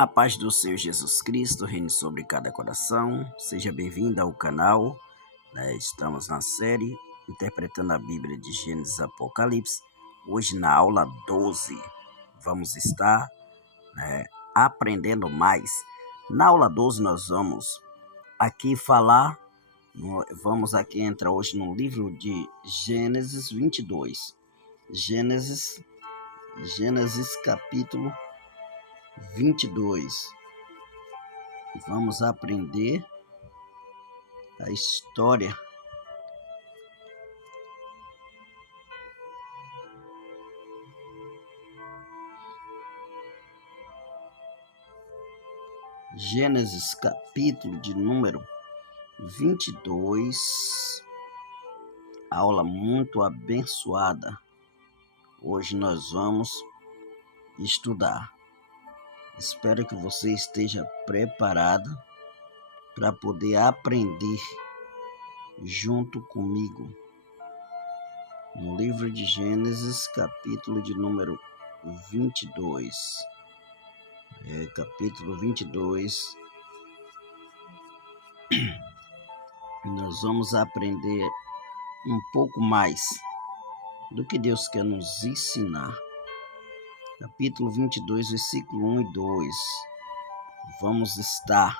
A paz do Senhor Jesus Cristo reine sobre cada coração. Seja bem-vindo ao canal. Estamos na série Interpretando a Bíblia de Gênesis e Apocalipse. Hoje na aula 12 vamos estar aprendendo mais. Na aula 12 nós vamos aqui falar, vamos aqui entrar hoje no livro de Gênesis 22. Gênesis capítulo 22. Vamos aprender a história Gênesis capítulo de número 22. Aula muito abençoada. Hoje nós vamos estudar. Espero que você esteja preparado para poder aprender junto comigo. No livro de Gênesis, capítulo de número 22. Capítulo 22. Nós vamos aprender um pouco mais do que Deus quer nos ensinar. Capítulo 22, versículo 1 e 2. Vamos estar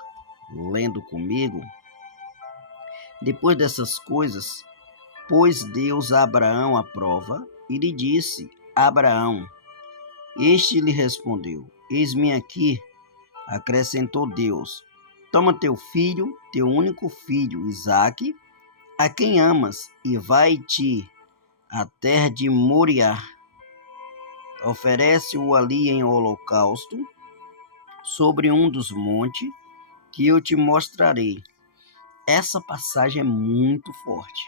lendo comigo. Depois dessas coisas, pôs Deus a Abraão à prova e lhe disse: Abraão. Este lhe respondeu: Eis-me aqui. Acrescentou Deus: Toma teu filho, teu único filho, Isaque, a quem amas, e vai-te à terra de Moriá. Oferece-o ali em holocausto, sobre um dos montes que eu te mostrarei. Essa passagem é muito forte.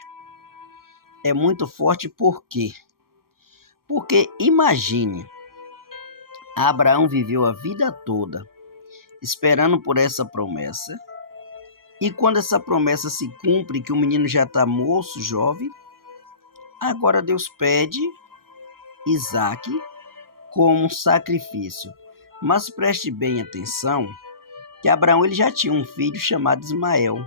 É muito forte por quê? Porque imagine, Abraão viveu a vida toda esperando por essa promessa, e quando essa promessa se cumpre, que o menino já está moço, jovem, agora Deus pede Isaque como sacrifício. Mas preste bem atenção que Abraão ele já tinha um filho chamado Ismael.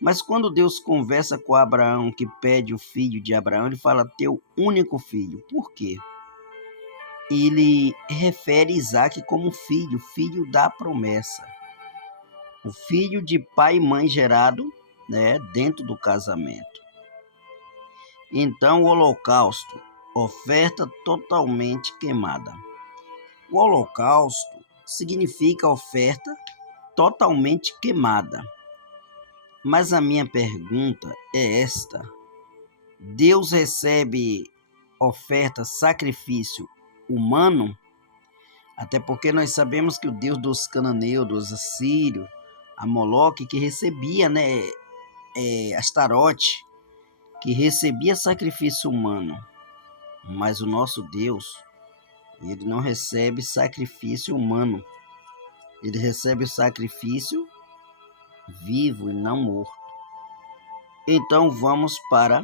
Mas quando Deus conversa com Abraão, que pede o filho de Abraão, ele fala teu único filho. Por quê? Ele refere Isaque como filho da promessa. O filho de pai e mãe gerado, dentro do casamento. Então o holocausto, oferta totalmente queimada. O holocausto significa oferta totalmente queimada. Mas a minha pergunta é esta: Deus recebe oferta, sacrifício humano? Até porque nós sabemos que o Deus dos cananeus, dos assírios, a Moloque, que recebia, Astarote, que recebia sacrifício humano. Mas o nosso Deus, ele não recebe sacrifício humano. Ele recebe o sacrifício vivo e não morto. Então vamos para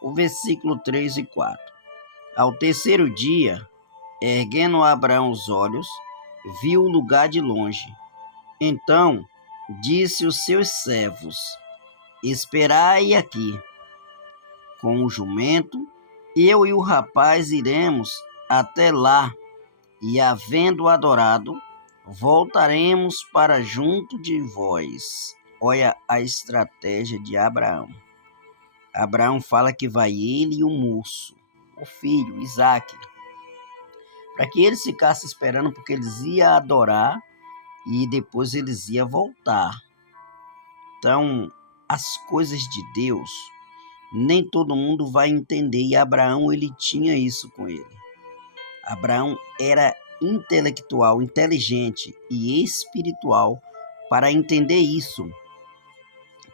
o versículo 3 e 4. Ao terceiro dia, erguendo Abraão os olhos, viu o lugar de longe. Então disse os seus servos: Esperai aqui, com o jumento, eu e o rapaz iremos até lá, e havendo adorado, voltaremos para junto de vós. Olha a estratégia de Abraão. Abraão fala que vai ele e o moço, o filho, Isaque, para que eles ficassem esperando, porque eles iam adorar e depois eles iam voltar. Então, as coisas de Deus, nem todo mundo vai entender, e Abraão ele tinha isso com ele. Abraão era intelectual, inteligente e espiritual para entender isso,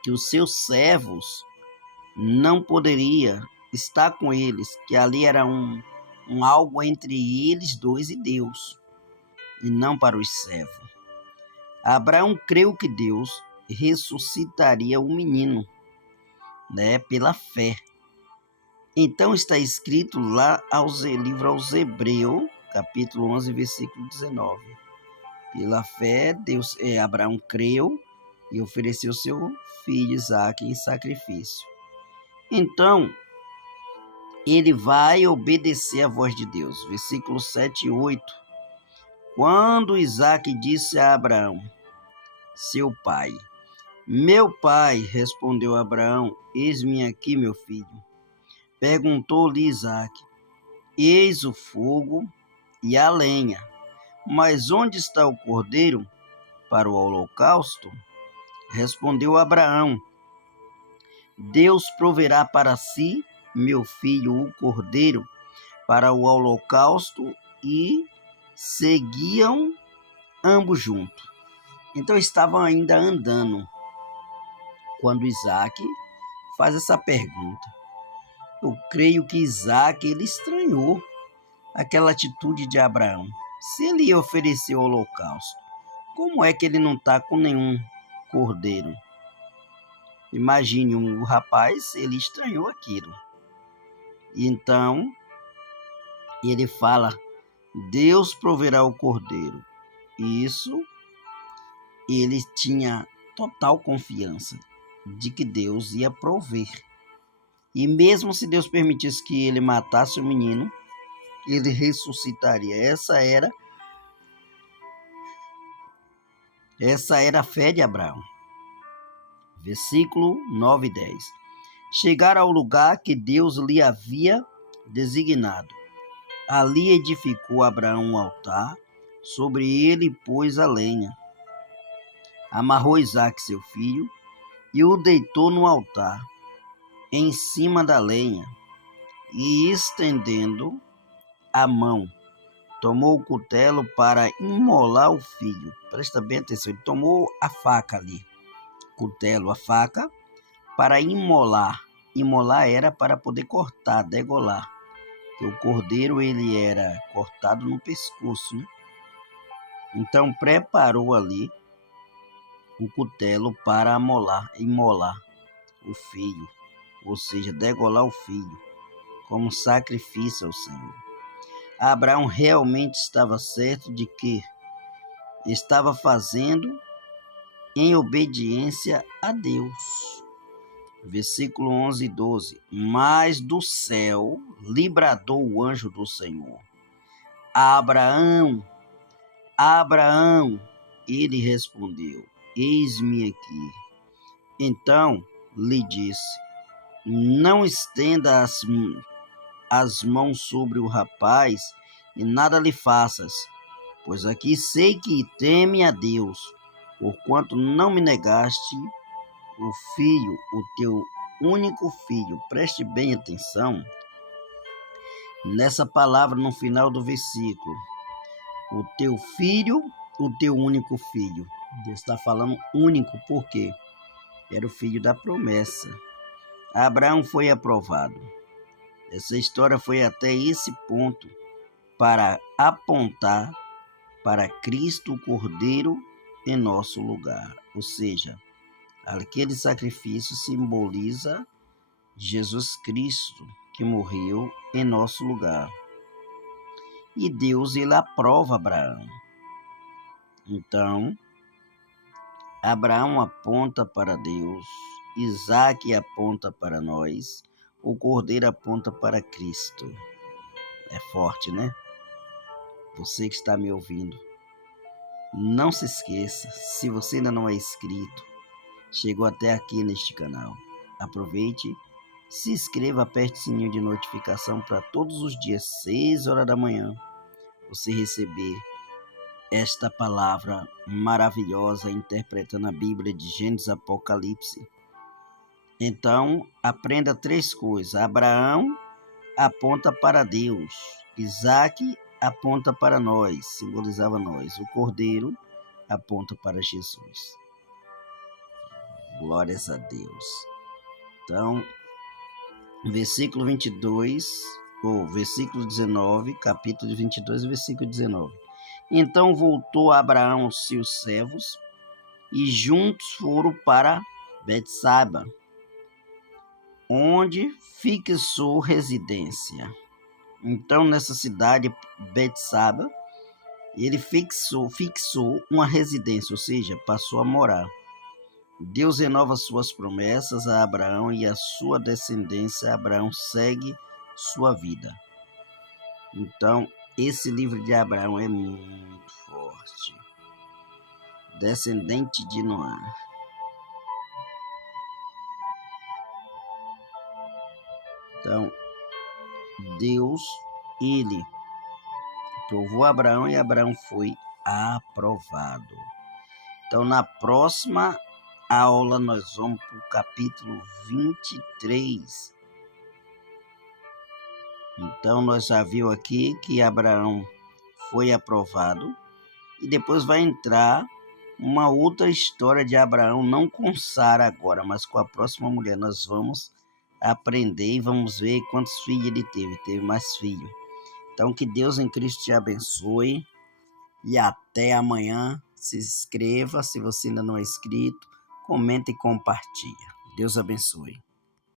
que os seus servos não poderia estar com eles, que ali era um algo entre eles dois e Deus, e não para os servos. Abraão creu que Deus ressuscitaria o menino, pela fé. Então está escrito lá livro aos Hebreus, capítulo 11, versículo 19. Pela fé, Abraão creu e ofereceu seu filho Isaque em sacrifício. Então, ele vai obedecer à voz de Deus. Versículos 7 e 8. Quando Isaque disse a Abraão, seu pai: Meu pai, respondeu Abraão, eis-me aqui, meu filho. Perguntou-lhe Isaque: Eis o fogo e a lenha, mas onde está o cordeiro para o holocausto? Respondeu Abraão: Deus proverá para si, meu filho, o cordeiro para o holocausto. E seguiam ambos juntos. Então estavam ainda andando quando Isaque faz essa pergunta. Eu creio que Isaque ele estranhou aquela atitude de Abraão. Se ele ia oferecer o holocausto, como é que ele não está com nenhum cordeiro? Imagine, o rapaz, ele estranhou aquilo. E então, ele fala, Deus proverá o cordeiro. E isso, ele tinha total confiança de que Deus ia prover. E mesmo se Deus permitisse que ele matasse o menino, ele ressuscitaria. Essa era a fé de Abraão. Versículo 9 e 10. Chegaram ao lugar que Deus lhe havia designado. Ali edificou Abraão um altar, sobre ele pôs a lenha. Amarrou Isaque, seu filho, e o deitou no altar, em cima da lenha, e estendendo a mão, tomou o cutelo para imolar o filho. Presta bem atenção, ele tomou a faca ali, cutelo, a faca, para imolar. Imolar era para poder cortar, degolar. Porque o cordeiro ele era cortado no pescoço, né? Então preparou ali o cutelo para imolar o filho, ou seja, degolar o filho, como sacrifício ao Senhor. Abraão realmente estava certo de que estava fazendo em obediência a Deus. Versículo 11 e 12. Mas do céu lhe bradou o anjo do Senhor: Abraão, Abraão. Ele respondeu: Eis-me aqui. Então lhe disse: Não estenda as mãos sobre o rapaz e nada lhe faças, pois aqui sei que teme a Deus, porquanto não me negaste o filho, o teu único filho. Preste bem atenção nessa palavra no final do versículo. O teu filho, o teu único filho. Deus está falando único porque era o filho da promessa. Abraão foi aprovado. Essa história foi até esse ponto para apontar para Cristo, o Cordeiro, em nosso lugar. Ou seja, aquele sacrifício simboliza Jesus Cristo, que morreu em nosso lugar. E Deus, ele aprova Abraão. Então, Abraão aponta para Deus, Isaque aponta para nós, o Cordeiro aponta para Cristo. É forte, né? Você que está me ouvindo, não se esqueça, se você ainda não é inscrito, chegou até aqui neste canal, aproveite, se inscreva, aperte o sininho de notificação para todos os dias, 6 horas da manhã, você receber esta palavra maravilhosa interpretando a Bíblia de Gênesis Apocalipse. Então, aprenda 3 coisas. Abraão aponta para Deus. Isaque aponta para nós, simbolizava nós. O Cordeiro aponta para Jesus. Glórias a Deus. Então, versículo 22, ou versículo 19, capítulo 22, versículo 19. Então voltou Abraão aos seus servos e juntos foram para Betsaba, onde fixou residência. Então, nessa cidade, Betsaba, Ele fixou uma residência, ou seja, passou a morar. Deus renova suas promessas a Abraão e a sua descendência. Abraão segue sua vida. Então, esse livro de Abraão é muito forte. Descendente de Noé. Então, Deus, ele provou Abraão e Abraão foi aprovado. Então, na próxima aula, nós vamos para o capítulo 23. Então, nós já viu aqui que Abraão foi aprovado e depois vai entrar uma outra história de Abraão, não com Sara agora, mas com a próxima mulher. Nós vamos aprender e vamos ver quantos filhos ele teve. Teve mais filhos. Então, que Deus em Cristo te abençoe e até amanhã. Se inscreva, se você ainda não é inscrito, comenta e compartilha. Deus abençoe.